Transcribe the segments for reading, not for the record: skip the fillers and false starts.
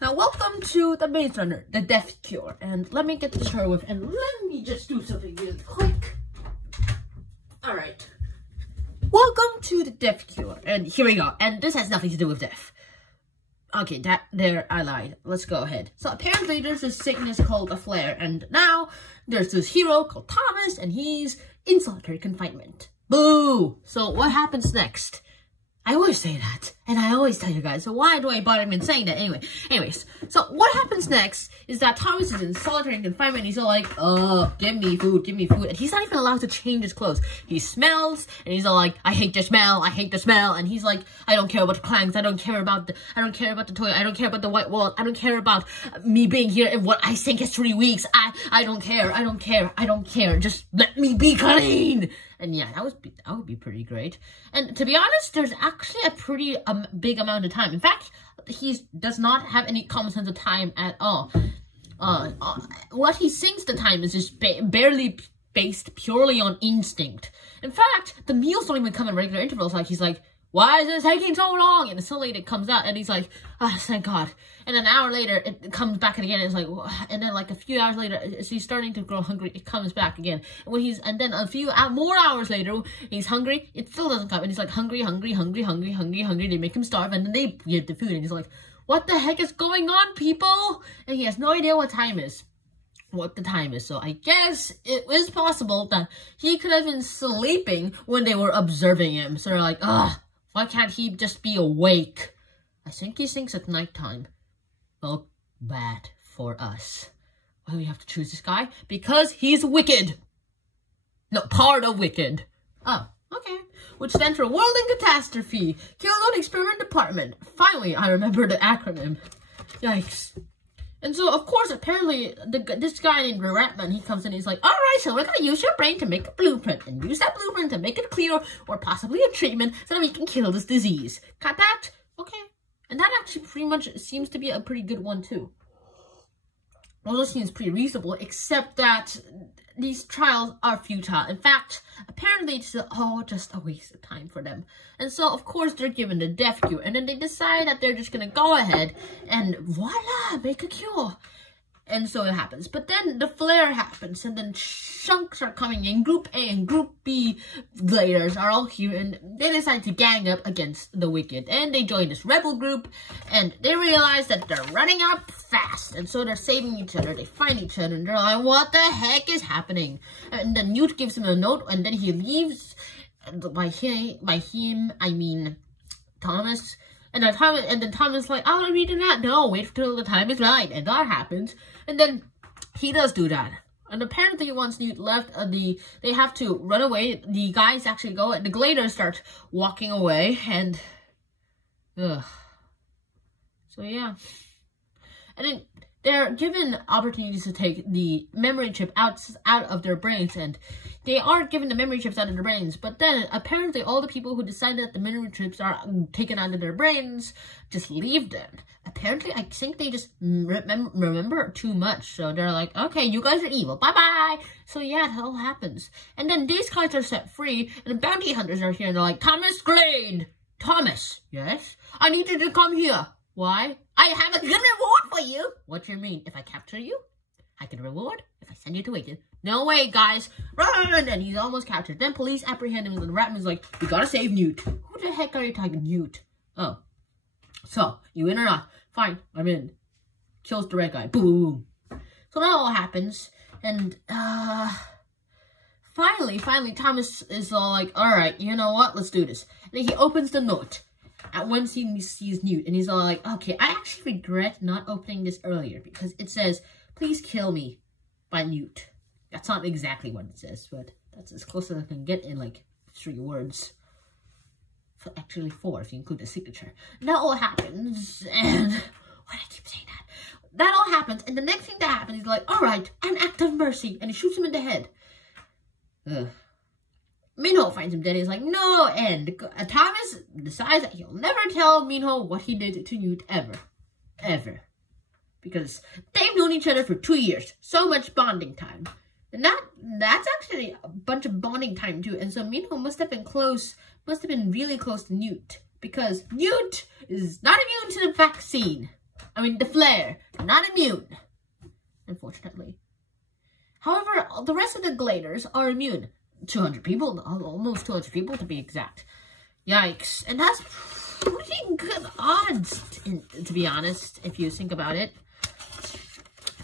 Now, welcome to the Maze Runner, the Death Cure. And let me get this started with, and let me just do something really quick. Alright. Welcome to the Death Cure. And here we go. And this has nothing to do with death. Okay, I lied. Let's go ahead. So apparently there's this sickness called a flare. And now there's this hero called Thomas, and he's in solitary confinement. Boo! So what happens next? I always say that, and I always tell you guys, so why do I bother even saying that anyways, so what happens next is that Thomas is in solitary confinement, and he's all like, give me food, and he's not even allowed to change his clothes. He smells, and he's all like, I hate the smell, and he's like, I don't care about the planks, I don't care about the toilet, I don't care about the white wall, I don't care about me being here in what I think is 3 weeks, I don't care, just let me be clean! And yeah, that would be pretty great. And to be honest, there's actually a pretty big amount of time. In fact, he does not have any common sense of time at all. What he thinks the time is just barely based purely on instinct. In fact, the meals don't even come in regular intervals. Like, he's like, why is this taking so long? And so late it comes out, and he's like, thank God. And an hour later, it comes back again. It's like, and then like a few hours later, as he's starting to grow hungry, it comes back again. And then a few more hours later, he's hungry. It still doesn't come, and he's like hungry. They make him starve, and then they give the food, and he's like, what the heck is going on, people? And he has no idea what the time is. So I guess it is possible that he could have been sleeping when they were observing him. So they're like, why can't he just be awake? I think he thinks at nighttime. Well, bad for us. Why do we have to choose this guy? Because he's wicked. No, part of wicked. Oh, okay. Which stands for World in Catastrophe. Killed on Experiment Department. Finally, I remember the acronym. Yikes. And so, of course, apparently, this guy named Ratman, he comes in and he's like, alright, so we're gonna use your brain to make a blueprint, and use that blueprint to make it clear, or possibly a treatment, so that we can kill this disease. Got that? Okay. And that actually pretty much seems to be a pretty good one, too. Well, this seems pretty reasonable, except that these trials are futile. In fact, apparently it's just a waste of time for them. And so, of course, they're given the death cure. And then they decide that they're just gonna go ahead and voila, make a cure. And so it happens. But then the flare happens, and then chunks are coming in. Group A and Group B gladers are all here, and they decide to gang up against the wicked. And they join this rebel group, and they realize that they're running out fast. And so they're saving each other. They find each other, and they're like, what the heck is happening? And then Newt gives him a note, and then he leaves. By him, I mean Thomas. And then Thomas like, I'll read that. No, wait till the time is right. And that happens. And then he does do that. And apparently once Newt left, they have to run away. The guys actually go, and the gladers start walking away. And, so yeah. And then they're given opportunities to take the memory chip out of their brains, and they are given the memory chips out of their brains, but then apparently all the people who decided that the memory chips are taken out of their brains just leave them. Apparently, I think they just remember too much, so they're like, okay, you guys are evil, bye-bye! So yeah, that all happens. And then these guys are set free, and the bounty hunters are here, and they're like, Thomas Grade! Thomas, yes? I need you to come here. Why? I have a good reward for you. What do you mean? If I capture you, I get a reward? If I send you to Wicked? No way, guys. Run! And he's almost captured. Then police apprehend him, and the Ratman's like, we gotta save Newt. Who the heck are you talking, Newt? Oh. So, you in or not? Fine, I'm in. Kills the red guy. Boom. So that all happens. And, finally, Thomas is all like, alright, you know what? Let's do this. And then he opens the note. And once he sees Newt, and he's all like, okay, I actually regret not opening this earlier, because it says, please kill me, by Newt. That's not exactly what it says, but that's as close as I can get in, like, 3 words. Actually 4, if you include the signature. That all happens, and... why do I keep saying that? That all happens, and the next thing that happens, he's like, alright, an act of mercy, and he shoots him in the head. Ugh. Minho finds him dead. He's like, no, and Thomas decides that he'll never tell Minho what he did to Newt ever. Ever. Because they've known each other for 2 years. So much bonding time. And that's actually a bunch of bonding time too. And so Minho must have been really close to Newt. Because Newt is not immune to the vaccine. I mean, the flare. They're not immune, unfortunately. However, the rest of the gliders are immune. 200 people, almost 200 people to be exact. Yikes. And that's pretty good odds, to be honest, if you think about it.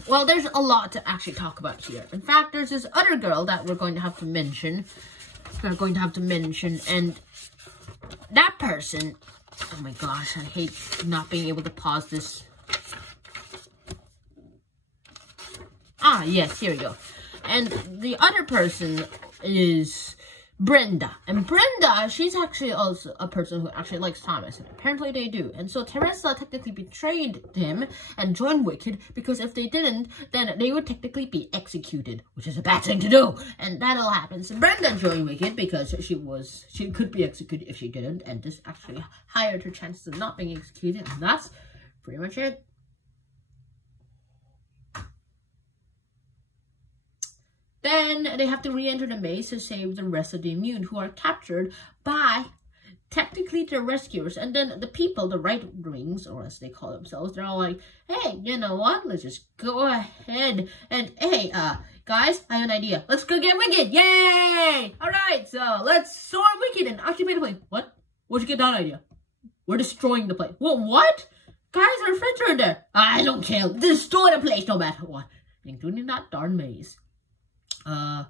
Well, there's a lot to actually talk about here. In fact, there's this other girl that we're going to have to mention. And that person... Oh my gosh, I hate not being able to pause this. Ah, yes, here we go. And the other person is Brenda. And Brenda, she's actually also a person who actually likes Thomas. And apparently they do. And so Teresa technically betrayed him and joined Wicked, because if they didn't, then they would technically be executed, which is a bad thing to do. And that'll happen. So Brenda joined Wicked because she could be executed if she didn't, and this actually higher her chances of not being executed. And that's pretty much it. Then they have to re-enter the maze to save the rest of the immune, who are captured by technically the rescuers. And then the people, the right wings, or as they call themselves, they're all like, hey, you know what? Let's just go ahead and, hey, guys, I have an idea. Let's go get Wicked. Yay! Alright, so let's storm Wicked and occupy the place. What? Where'd you get that idea? We're destroying the place. What? Guys, our friends are in there. I don't care. Destroy the place no matter what. Including that darn maze. And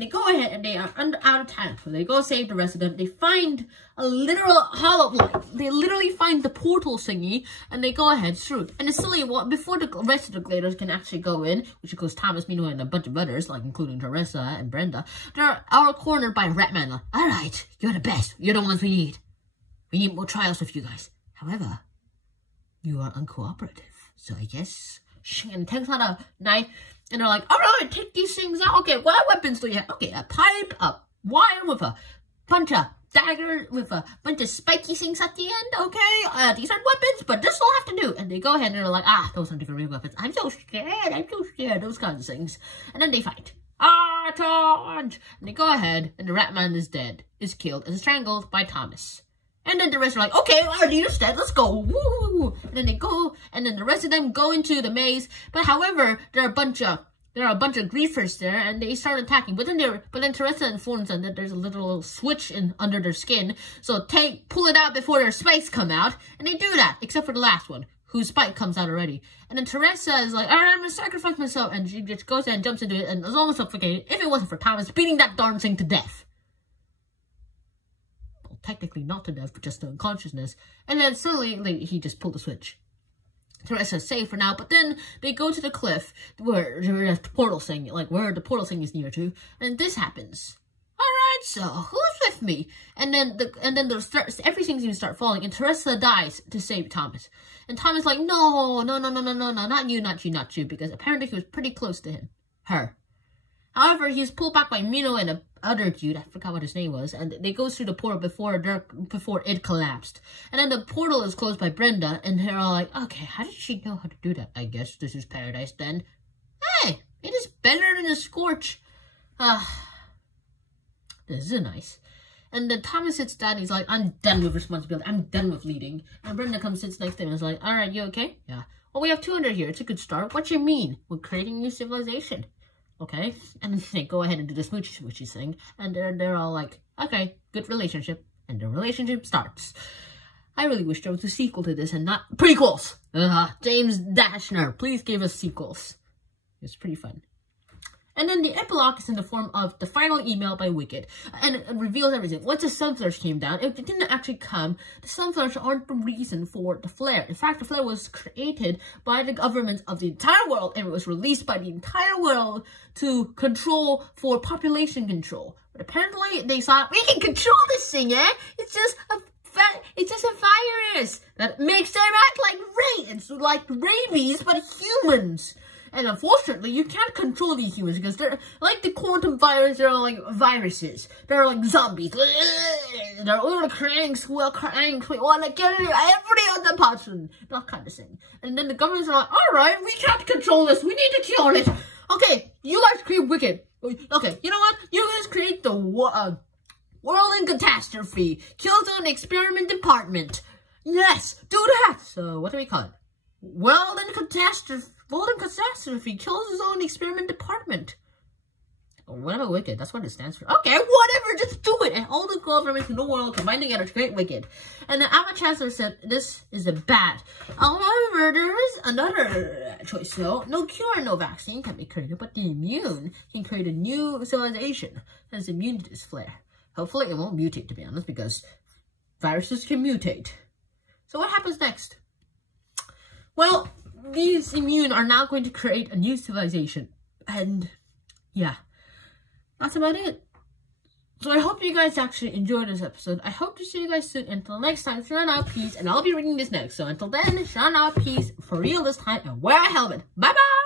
they go ahead and they are out of time. So they go save the rest of them. They find a literal hollow, they literally find the portal thingy, and they go ahead through. And it's silly, before the rest of the gliders can actually go in, which includes Thomas, Mino, and a bunch of others, like including Teresa and Brenda, they're cornered by Ratman. Like, alright, you're the best. You're the ones we need. We need more trials with you guys. However, you are uncooperative. So I guess... And takes out a knife, and they're like, alright, take these things out. Okay, what weapons do you have? Okay, a pipe, a wire with a bunch of daggers, with a bunch of spiky things at the end, okay? These aren't weapons, but this will have to do. And they go ahead and they're like, those aren't even real weapons. I'm so scared, those kinds of things. And then they fight. Charge! And they go ahead, and the Ratman is dead, is killed, and strangled by Thomas. And then the rest are like, okay, our leader's dead, let's go, woo! And then they go, and then the rest of them go into the maze. But however, there are a bunch of griefers there, and they start attacking. But then Teresa informs them that there's a little switch under their skin. So pull it out before their spikes come out, and they do that, except for the last one, whose spike comes out already. And then Teresa is like, alright, I'm gonna sacrifice myself, and she just goes and jumps into it, and is almost suffocated if it wasn't for Thomas beating that darn thing to death. Technically not to death, but just to unconsciousness. And then suddenly, he just pulled the switch. Teresa's safe for now, but then they go to the cliff where the portal thing, where the portal thing is near to, and this happens. Alright, so who's with me? And then everything seems to start falling, and Teresa dies to save Thomas. And Thomas like, no, not you, because apparently he was pretty close to her. However, he's pulled back by Mino and a other dude, I forgot what his name was, and they go through the portal before it collapsed. And then the portal is closed by Brenda, and they're all like, okay, how did she know how to do that? I guess this is paradise then. Hey, it is better than a scorch. This is nice. And then Thomas sits down, he's like, I'm done with responsibility, I'm done with leading. And Brenda comes sits next to him and is like, alright, you okay? Yeah. Well, we have 200 here, it's a good start. What you mean? We're creating a new civilization. Okay, and they go ahead and do the smoochy thing, and they're all like, okay, good relationship, and the relationship starts. I really wish there was a sequel to this and not prequels. James Dashner, please give us sequels. It's pretty fun. And then the epilogue is in the form of the final email by Wicked, and it reveals everything. Once the Sunflowers came down, it didn't actually come. The Sunflowers aren't the reason for the flare. In fact, the flare was created by the governments of the entire world, and it was released by the entire world to for population control. But apparently, they thought, we can control this thing, eh? It's just a virus that makes them act like rabies, but humans. And unfortunately, you can't control these humans because they're like the quantum virus. They're like viruses. They're like zombies. They're all crying, we want to kill you, every other person. That kind of thing. And then the governments are like, alright, we can't control this. We need to kill it. Okay, you guys create Wicked. Okay, you know what? You guys create the world in catastrophe. Kill zone experiment department. Yes, do that! So, what do we call it? Weldon Catastrophe kills his own experiment department. What about Wicked? That's what it stands for. Okay, whatever, just do it! And all the governments in the world combine together to create Wicked. And the Alma Chancellor said, this is a bad. However, there is another choice though. No cure, no vaccine can be created, but the immune can create a new civilization that is immune to this flare. Hopefully it won't mutate, to be honest, because viruses can mutate. So what happens next? Well, these immune are now going to create a new civilization. And yeah, that's about it. So I hope you guys actually enjoyed this episode. I hope to see you guys soon. Until next time, Sean out, peace. And I'll be reading this next. So until then, Sean out, peace. For real this time, and wear a helmet. Bye-bye!